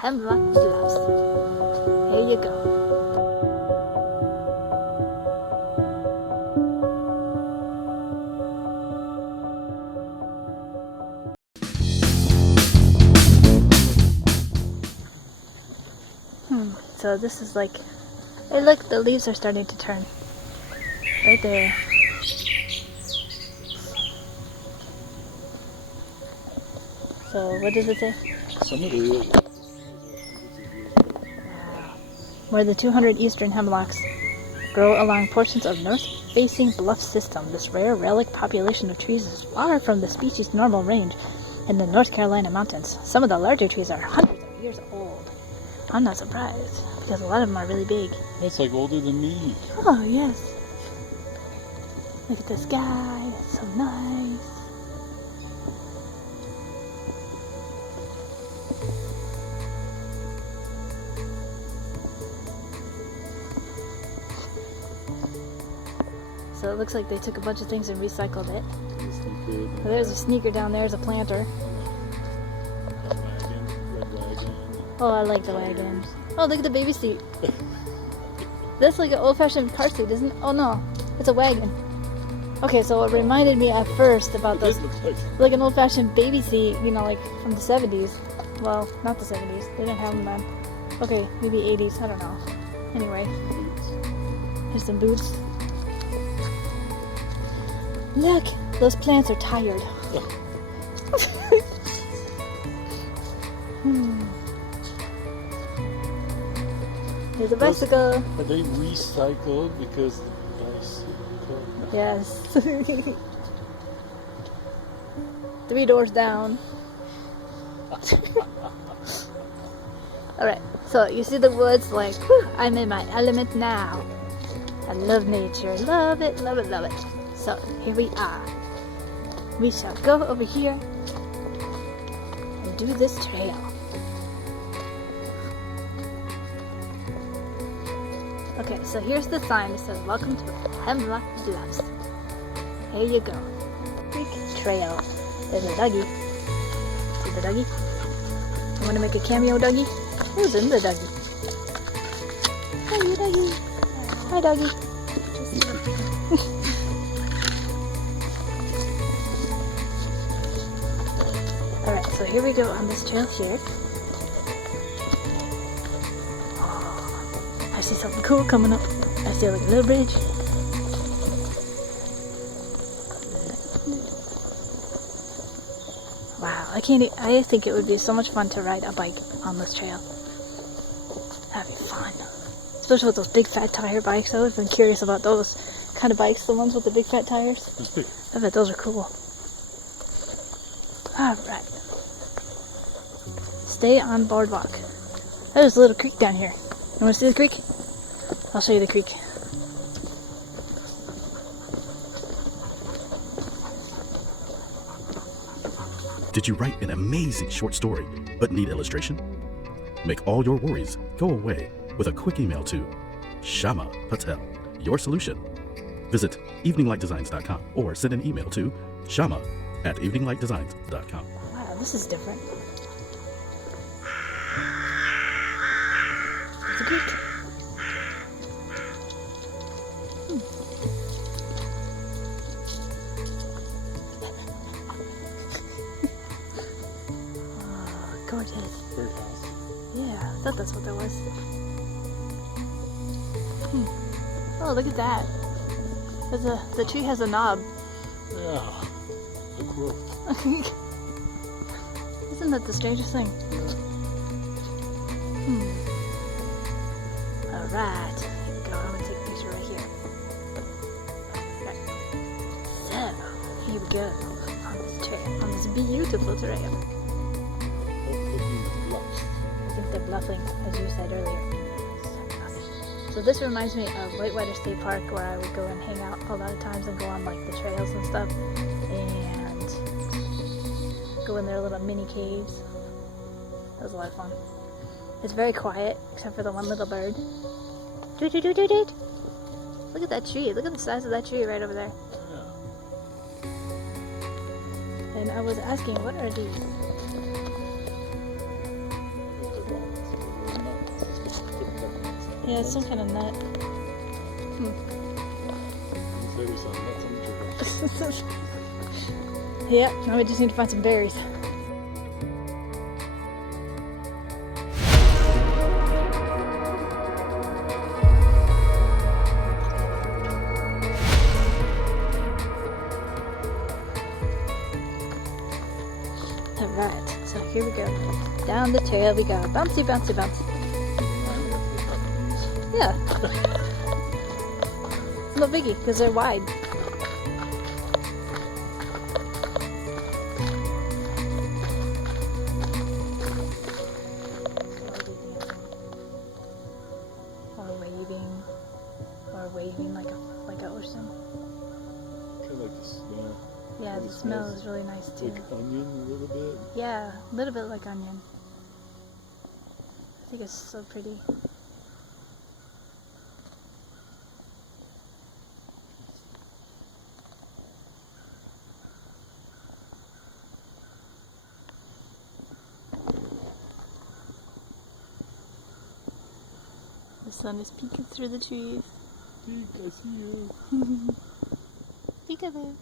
Hemlock Bluffs. Here you go. So this is like, hey look, the leaves are starting to turn. Right there. So what does it say? Some of the Where the 200 eastern hemlocks grow along portions of north-facing bluff system, this rare relic population of trees is far from the species' normal range in the North Carolina mountains. Some of the larger trees are hundreds of years old. I'm not surprised, because a lot of them are really big. That's like older than me. Oh, yes. Look at the sky. It's so nice. So it looks like they took a bunch of things and recycled it. So there's a sneaker down there, there's a planter. Oh, I like the wagon. Oh, look at the baby seat. That's like an old-fashioned car seat, isn't it? Oh no, it's a wagon. Okay, so it reminded me at first about those, like an old-fashioned baby seat, you know, like from the 70s. Well, not the 70s. They didn't have them then. Okay, maybe 80s. I don't know. Anyway, here's some boots. Look, those plants are tired. Here's a bicycle. Are they recycled because the bicycle? Yes. 3 doors down. Alright, so you see the woods, like, whew, I'm in my element now. I love nature. Love it, love it, love it. So here we are. We shall go over here and do this trail. Okay, so here's the sign that says, "Welcome to Hemlock Bluffs." Here you go. Big trail. There's a doggy. See the doggy? You want to make a cameo doggy? Who's in the doggy? Hi, you doggy. Hi, doggy. Alright, so here we go on this trail here. Oh, I see something cool coming up. I see like a little bridge. Wow, I think it would be so much fun to ride a bike on this trail. That'd be fun. Especially with those big fat tire bikes. I've always been curious about those kind of bikes, the ones with the big fat tires. I bet those are cool. Alright. Stay on boardwalk. There's a little creek down here. You want to see the creek? I'll show you the creek. Did you write an amazing short story but need illustration? Make all your worries go away with a quick email to Shama Patel, your solution. Visit eveninglightdesigns.com or send an email to shama@eveninglightdesigns.com. Wow, this is different. There's a creek. Oh, gorgeous. Birdhouse. Yeah, I thought that's what that was. Oh, look at that. The tree has a knob. Yeah. The growth. Isn't that the strangest thing? Alright, here we go. I'm gonna take a picture right here. Right. So, here we go on this trail, on this beautiful trail. I think they're bluffing, as you said earlier. So this reminds me of Whitewater State Park, where I would go and hang out a lot of times and go on like the trails and stuff, and go in their little mini caves. That was a lot of fun. It's very quiet, except for the one little bird. Doot, doot, doot, doot, doot. Look at that tree. Look at the size of that tree right over there. And I was asking, what are these? Yeah, it's some kind of nut. Berries on nuts on the tree. Yeah, now we just need to find some berries. Alright, so here we go. Down the trail we go. Bouncy, bouncy, bouncy. Yeah. It's no biggie, because they're wide. Or waving like an ocean. Kind of like the smell. Yeah, the smell is really nice too. Like onion a little bit. Yeah, a little bit like onion. I think it's so pretty. The sun is peeking through the trees. Peek, I see you. Peekaboo.